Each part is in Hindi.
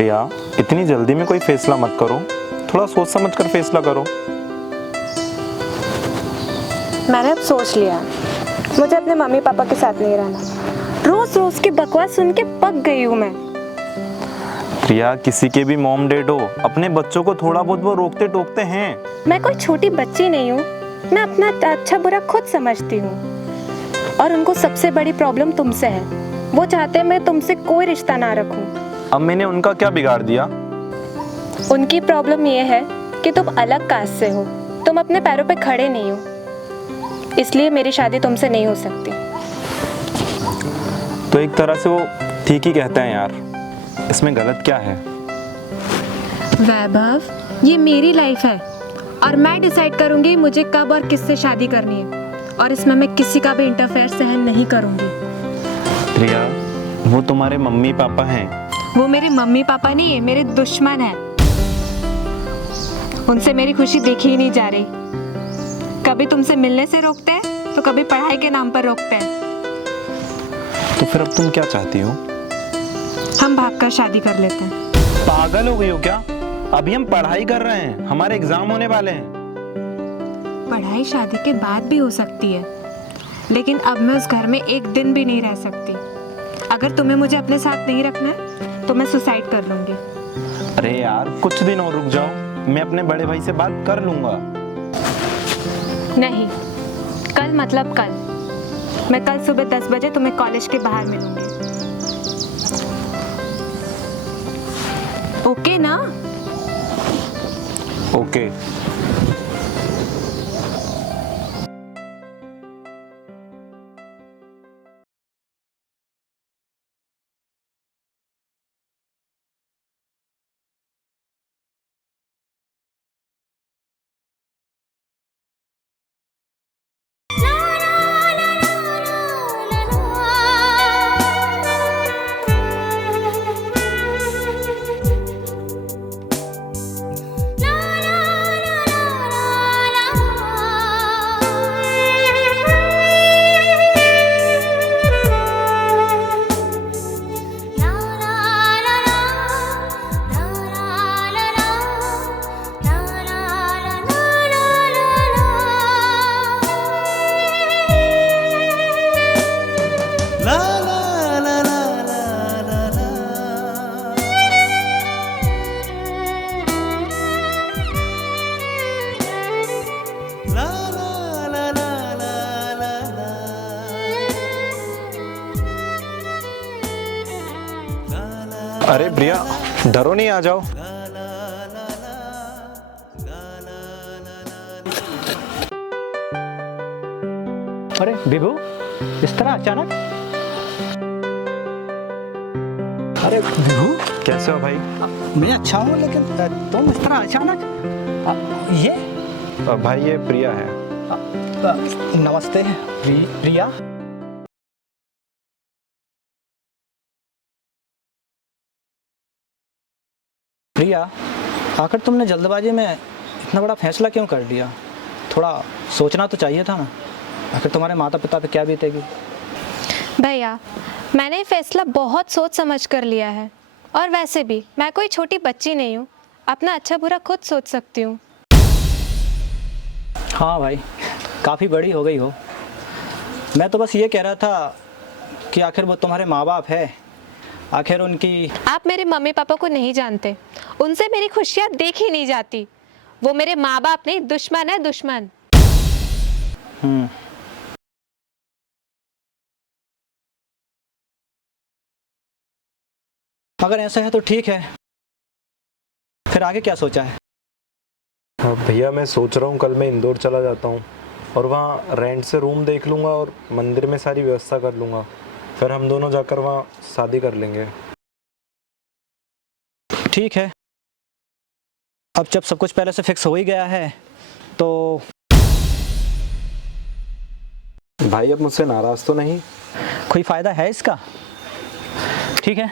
प्रिया, इतनी जल्दी में कोई फैसला मत करो, थोड़ा सोच समझ कर फैसला करो। मैंने अब सोच लिया है, मुझे अपने मम्मी पापा के साथ नहीं रहना। रोज रोज की बकवास सुन के पक गई हूँ मैं। प्रिया, किसी के भी मॉम डैड हो, अपने बच्चों को थोड़ा बहुत वो रोकते टोकते हैं। मैं कोई छोटी बच्ची नहीं हूँ, मैं अपना अच्छा बुरा खुद समझती हूँ। और उनको सबसे बड़ी प्रॉब्लम तुमसे है। वो चाहते हैं मैं तुमसे कोई रिश्ता ना रखूं। अब मैंने उनका क्या बिगाड़ दिया? उनकी प्रॉब्लम ये है कि तुम अलग कास्ट से हो, तुम अपने पैरों पे खड़े नहीं हो, इसलिए मेरी शादी तुमसे नहीं हो सकती। तो एक तरह से वो ठीक ही कहते हैं यार, इसमें गलत क्या है? वैभव, ये मेरी लाइफ है और मैं डिसाइड करूंगी मुझे कब और किससे शादी करनी है, और इसमें मैं किसी का भी इंटरफेयर सहन नहीं करूंगी। प्रिया, वो तुम्हारे मम्मी पापा हैं। वो मेरे मम्मी पापा नहीं है, मेरे दुश्मन हैं। उनसे मेरी खुशी देखी ही नहीं जा रही। कभी तुमसे मिलने से रोकते हैं तो कभी पढ़ाई के नाम पर रोकते हैं। तो फिर अब तुम क्या चाहती हो? हम भागकर शादी कर लेते हैं। पागल हो गई हो क्या? अभी हम पढ़ाई कर रहे हैं, हमारे एग्जाम होने वाले हैं। पढ़ाई शादी के बाद भी हो सकती है, लेकिन अब मैं उस घर में एक दिन भी नहीं रह सकती। अगर तुम्हें मुझे अपने साथ नहीं रखना है तो मैं सुसाइड कर लूंगी। अरे यार, कुछ दिन और रुक जाओ, मैं अपने बड़े भाई से बात कर लूंगा। नहीं, कल मतलब कल। मैं कल सुबह 10 बजे तुम्हें कॉलेज के बाहर मिलूंगी। ओके ना? ओके। अरे प्रिया, डरो नहीं, आ जाओ। अरे विभू, इस तरह अचानक? अरे विभू, कैसे हो भाई? मैं अच्छा हूँ, लेकिन तुम इस तरह अचानक? ये भाई, ये प्रिया है। नमस्ते प्रिया। प्रिया, आखिर तुमने जल्दबाजी में इतना बड़ा फैसला क्यों कर लिया? थोड़ा सोचना तो चाहिए था ना। आखिर तुम्हारे माता पिता पे क्या बीतेगी? भैया, मैंने ये फैसला बहुत सोच समझ कर लिया है, और वैसे भी मैं कोई छोटी बच्ची नहीं हूँ, अपना अच्छा बुरा खुद सोच सकती हूँ। हाँ भाई, काफ़ी बड़ी हो गई हो। मैं तो बस ये कह रहा था कि आखिर वो तुम्हारे माँ बाप है, आखिर उनकी... आप मेरे मम्मी पापा को नहीं जानते, उनसे मेरी खुशियाँ देखी नहीं जाती। वो मेरे माँ बाप नहीं, दुश्मन है, दुश्मन। अगर ऐसा है तो ठीक है, फिर आगे क्या सोचा है? हाँ भैया, मैं सोच रहा हूँ कल मैं इंदौर चला जाता हूँ और वहाँ रेंट से रूम देख लूँगा और मंदिर में सारी व्यवस्था कर लूँगा। फिर हम दोनों जाकर वहाँ शादी कर लेंगे। ठीक है, अब जब सब कुछ पहले से फिक्स हो ही गया है तो... भाई, अब मुझसे नाराज़ तो नहीं? कोई फ़ायदा है इसका? ठीक है,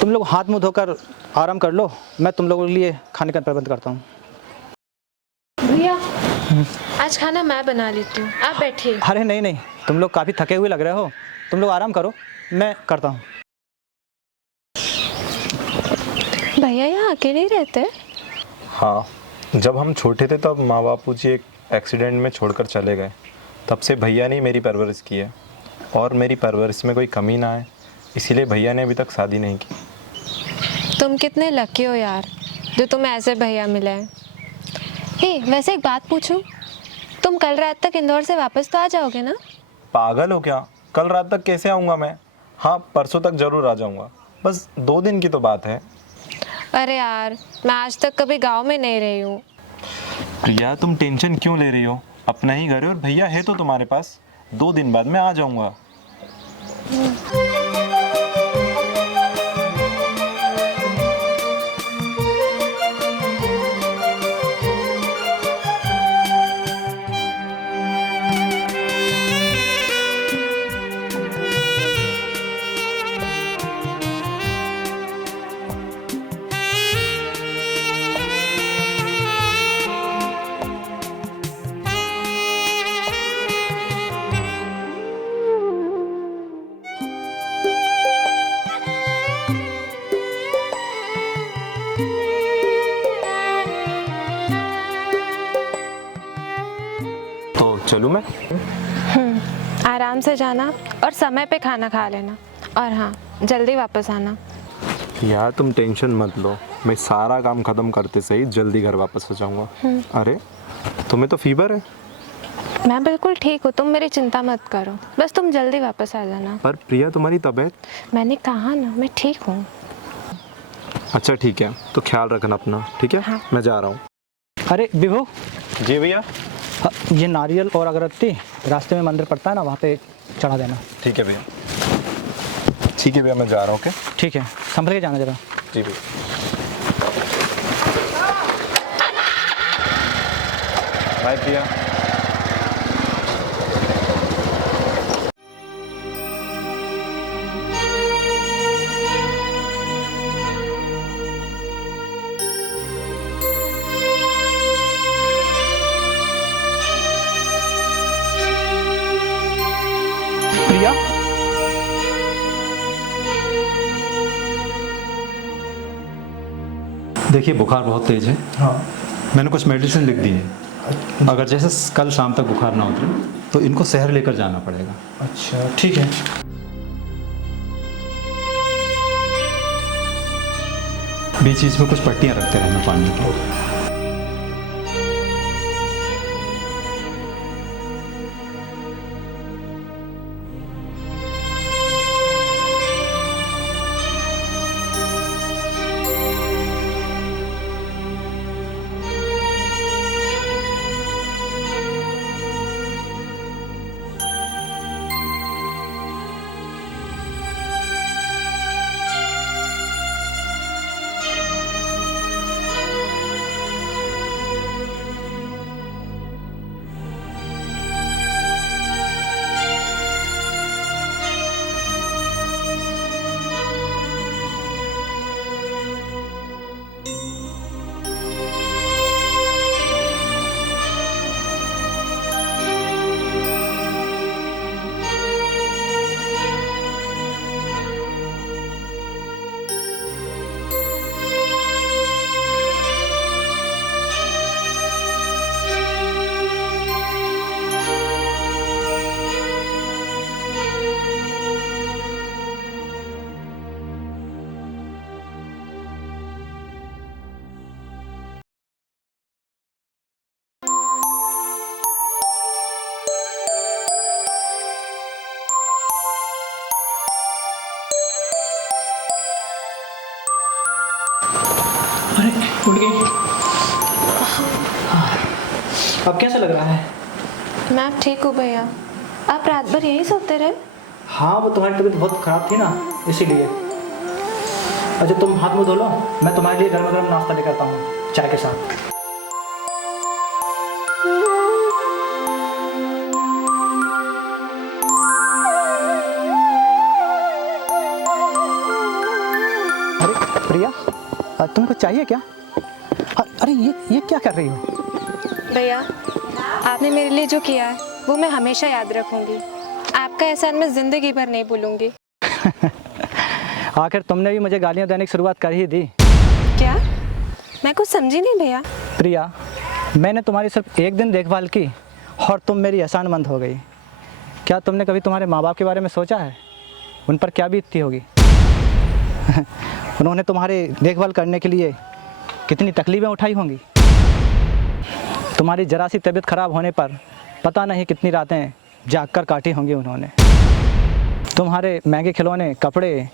तुम लोग हाथ मुंह धोकर आराम कर लो, मैं तुम लोगों के लिए खाने का प्रबंध करता हूँ। भैया, आज खाना मैं बना लेती हूँ, आप बैठिए। अरे नहीं नहीं, तुम लोग काफ़ी थके हुए लग रहे हो, तुम लोग आराम करो, मैं करता हूँ। भैया यहाँ अकेले ही रहते हैं? हाँ, जब हम छोटे थे तब माँ बापू जी एक एक्सीडेंट में छोड़कर चले गए। तब से भैया ने मेरी परवरिश की है और मेरी परवरिश में कोई कमी ना आए, इसीलिए भैया ने अभी तक शादी नहीं की। तुम कितने लकी हो यार जो तुम्हें ऐसे भैया मिले हैं। हे, वैसे एक बात पूछूं, तुम कल रात तक इंदौर से वापस तो आ जाओगे ना? पागल हो क्या? कल रात तक कैसे आऊँगा मैं? हाँ, परसों तक ज़रूर आ जाऊँगा, बस 2 दिन की तो बात है। अरे यार, मैं आज तक कभी गांव में नहीं रही हूँ। प्रिया, तुम टेंशन क्यों ले रही हो? अपना ही घर है और भैया है तो तुम्हारे पास। 2 दिन बाद मैं आ जाऊँगा। तो चलूँ मैं? आराम से जाना और समय पे खाना खा लेना, और हाँ, जल्दी वापस आना। यार तुम टेंशन मत लो, मैं सारा काम खत्म करते सही जल्दी घर वापस हो जाऊँगा। अरे, तुम्हें तो फीवर है। मैं बिल्कुल ठीक हूँ, तुम मेरी चिंता मत करो, बस तुम जल्दी वापस आ जाना। पर प्रिया, तुम्हारी तबीयत? मैंने कहा ना, मैं ठीक हूँ। अच्छा ठीक है, तो ख्याल रखना अपना, ठीक है? हाँ। मैं जा रहा हूँ। अरे विभू, जी भैया। हाँ, ये नारियल और अगरबत्ती रास्ते में मंदिर पड़ता है ना, वहाँ पे चढ़ा देना। ठीक है भैया। ठीक है भैया, मैं जा रहा हूँ। ओके, ठीक है, संभल के जाना जरा। जी भैया। बाय प्रिया। प्रिया, देखिए बुखार बहुत तेज़ है। हाँ, मैंने कुछ मेडिसिन लिख दी है। अगर जैसे कल शाम तक बुखार ना उतरे तो इनको शहर लेकर जाना पड़ेगा। अच्छा ठीक है। बीच बीच में कुछ पट्टियाँ रखते रहना पानी की। अरे उठ गई। अब कैसा लग रहा है? मैं ठीक हूँ भैया। आप रात भर यहीं सोते रहे? हाँ, वो तुम्हारी तबीयत बहुत ख़राब थी ना, इसीलिए। अच्छा तुम हाथ मुँह धो लो, मैं तुम्हारे लिए गर्मा गर्म नाश्ता लेकर आता हूँ चाय के साथ। अरे प्रिया, तुमको चाहिए क्या? अरे ये क्या कर रही हो? भैया, आपने मेरे लिए जो किया है वो मैं हमेशा याद रखूंगी। आपका एहसान मैं ज़िंदगी भर नहीं भूलूंगी। आखिर तुमने भी मुझे गालियाँ देने की शुरुआत कर ही दी। क्या? मैं कुछ समझी नहीं भैया। प्रिया, मैंने तुम्हारी सिर्फ एक दिन देखभाल की और तुम मेरी एहसानमंद हो गई। क्या तुमने कभी तुम्हारे माँ बाप के बारे में सोचा है? उन पर क्या बीतती होगी? उन्होंने तुम्हारी देखभाल करने के लिए कितनी तकलीफ़ें उठाई होंगी। तुम्हारी जरा सी तबीयत ख़राब होने पर पता नहीं कितनी रातें जाग कर काटी होंगी उन्होंने। तुम्हारे महंगे खिलौने, कपड़े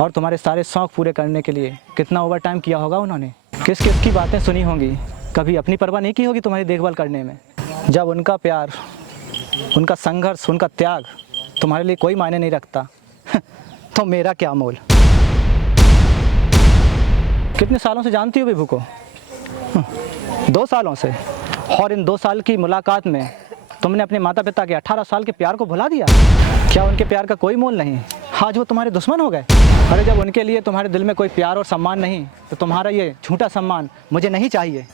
और तुम्हारे सारे शौक़ पूरे करने के लिए कितना ओवर टाइम किया होगा उन्होंने। किस किस की बातें सुनी होंगी, कभी अपनी परवाह नहीं की होगी तुम्हारी देखभाल करने में। जब उनका प्यार, उनका संघर्ष, उनका त्याग तुम्हारे लिए कोई मायने नहीं रखता तो मेरा क्या मोल। कितने सालों से जानती हो विभू को? 2 सालों से। और इन 2 साल की मुलाकात में तुमने अपने माता पिता के 18 साल के प्यार को भुला दिया। क्या उनके प्यार का कोई मोल नहीं? आज वो तुम्हारे दुश्मन हो गए। अरे जब उनके लिए तुम्हारे दिल में कोई प्यार और सम्मान नहीं, तो तुम्हारा ये झूठा सम्मान मुझे नहीं चाहिए।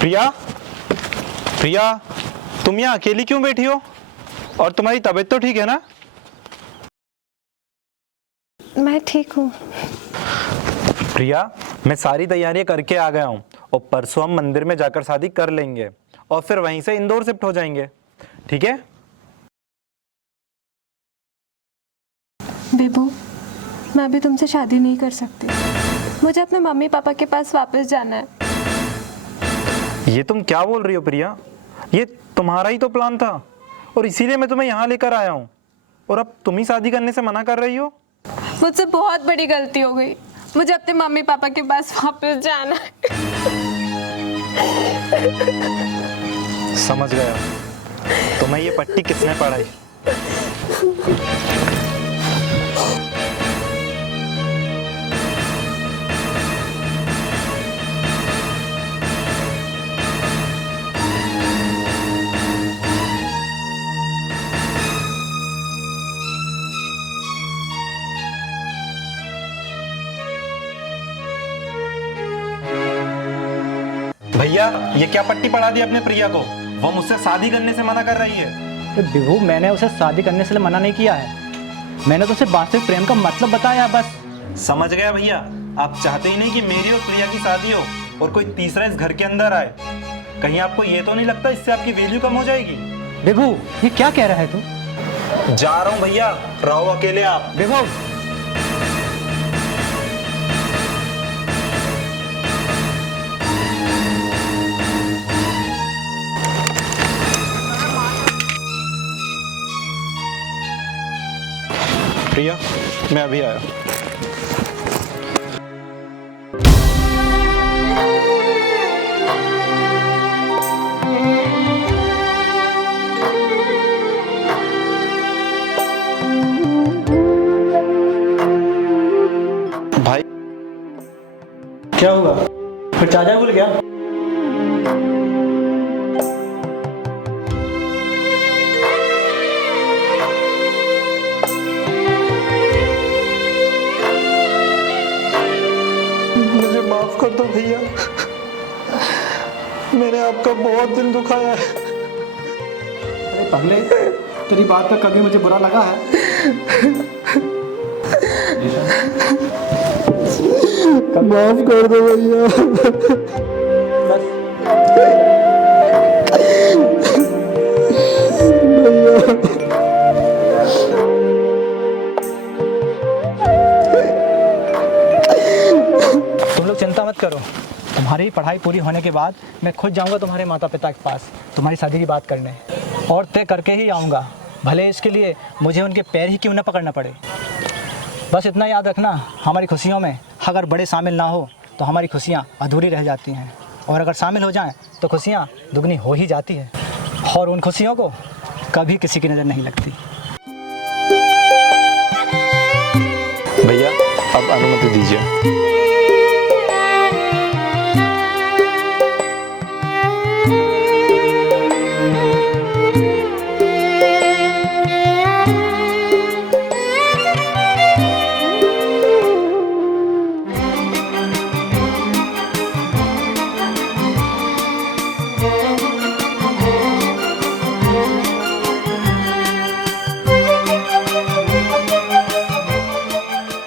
प्रिया, प्रिया, तुम यहाँ अकेली क्यों बैठी हो? और तुम्हारी तबीयत तो ठीक है ना? मैं ठीक हूँ। प्रिया, मैं सारी तैयारियां करके आ गया हूँ और परसों हम मंदिर में जाकर शादी कर लेंगे और फिर वहीं से इंदौर शिफ्ट हो जाएंगे, ठीक है? बेबू, मैं अभी तुमसे शादी नहीं कर सकती। मुझे अपने मम्मी पापा के पास वापस जाना है। ये तुम क्या बोल रही हो प्रिया? ये तुम्हारा ही तो प्लान था और इसीलिए मैं तुम्हें यहाँ लेकर आया हूँ, और अब तुम ही शादी करने से मना कर रही हो। मुझसे बहुत बड़ी गलती हो गई। मुझे अपने मम्मी पापा के पास वापस जाना है। समझ गया। तुम्हें ये पट्टी किसने पढ़ाई? भैया, ये क्या पट्टी पढ़ा दी अपने प्रिया को? वो मुझसे शादी करने से मना कर रही है। विभू, मैंने उसे शादी करने से मना नहीं किया है। मैंने तो उसे वास्तविक प्रेम का मतलब बताया बस। समझ गया भैया, आप चाहते ही नहीं कि मेरी और प्रिया की शादी हो और कोई तीसरा इस घर के अंदर आए। कहीं आपको ये तो नहीं लगता इससे आपकी वैल्यू कम हो जाएगी? विभू, ये क्या कह रहा है तू? जा रहा हूँ भैया, रहो अकेले आप। विभू, प्रिया, मैं अभी आया। भाई, क्या हुआ? फिर चाचा भूल गया? मुझे माफ कर दो भैया, मैंने आपका बहुत दिल दुखाया है। अरे पगले, तेरी बात पर कभी मुझे बुरा लगा है? माफ कर दो भैया। बस मत करो। तुम्हारी पढ़ाई पूरी होने के बाद मैं खुद जाऊंगा तुम्हारे माता पिता के पास तुम्हारी शादी की बात करने, और तय करके ही आऊँगा, भले इसके लिए मुझे उनके पैर ही क्यों ना पकड़ना पड़े। बस इतना याद रखना, हमारी खुशियों में अगर बड़े शामिल ना हो तो हमारी खुशियाँ अधूरी रह जाती हैं, और अगर शामिल हो जाएं तो खुशियाँ दुगनी हो ही जाती है, और उन खुशियों को कभी किसी की नज़र नहीं लगती। भैया अब अनुमति दीजिए।